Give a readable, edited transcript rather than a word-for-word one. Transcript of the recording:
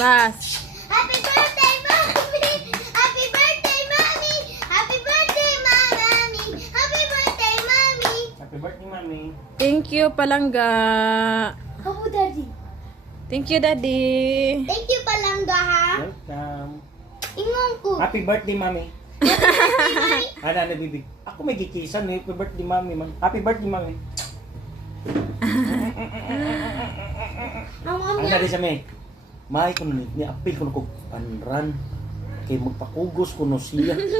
Fast. Happy birthday, Mommy! Happy birthday, Mommy! Happy birthday, Mommy! Happy birthday, Mommy! Happy birthday, Mami. Thank you, Palangga. Habu, Daddy. Thank you, Daddy. Thank you, Palangga, ha? Welcome. Ingon ko. Happy birthday, Mami. Ano, bibig. Ako may gikisan eh. Happy birthday, Mami. Happy birthday, Mami. Ang Ang nari sa may. May ko ni apil ko na ko panran. Kay magpakugos ko no siya.